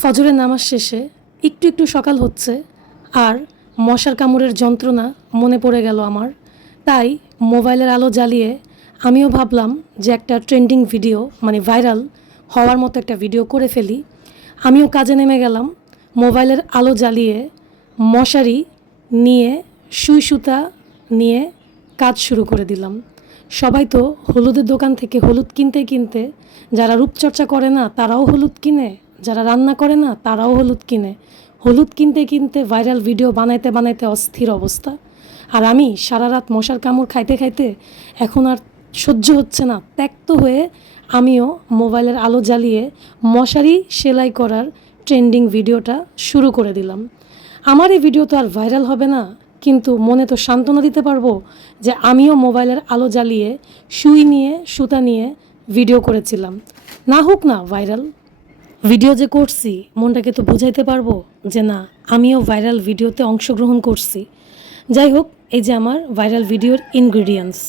ফজরের নামাজ শেষে একটু একটু সকাল হচ্ছে আর মশার কামড়ের যন্ত্রণা মনে পড়ে গেল আমার। তাই মোবাইলের আলো জ্বালিয়ে আমিও ভাবলাম যে একটা ট্রেন্ডিং ভিডিও মানে ভাইরাল হওয়ার মতো একটা ভিডিও করে ফেলি। আমিও কাজে নেমে গেলাম। মোবাইলের আলো জ্বালিয়ে মশারি নিয়ে সুই সুতা নিয়ে কাজ শুরু করে দিলাম। সবাই তো হলুদের দোকান থেকে হলুদ কিনতে কিনতে, যারা রূপচর্চা করে না তারাও হলুদ কিনে, যারা রান্না করে না তারাও হলুদ কিনে। হলুদ কিনতে কিনতে ভাইরাল ভিডিও বানাইতে বানাইতে অস্থির অবস্থা। আর আমি সারা রাত মশার কামড় খাইতে খাইতে এখন আর সহ্য হচ্ছে না, ত্যক্ত হয়ে আমিও মোবাইলের আলো জ্বালিয়ে মশারি সেলাই করার ট্রেন্ডিং ভিডিওটা শুরু করে দিলাম। আমার এই ভিডিও তো আর ভাইরাল হবে না, কিন্তু মনে তো সান্ত্বনা দিতে পারবো যে আমিও মোবাইলের আলো জ্বালিয়ে সুই নিয়ে সুতা নিয়ে ভিডিও করেছিলাম। না হোক না ভাইরাল, ভিডিও যে করছি মনটাকে তো বুঝাইতে পারবো যে না, আমিও ভাইরাল ভিডিওতে অংশগ্রহণ করছি। যাই হোক, এই যে আমার ভাইরাল ভিডিওর ইনগ্রিডিয়েন্টস।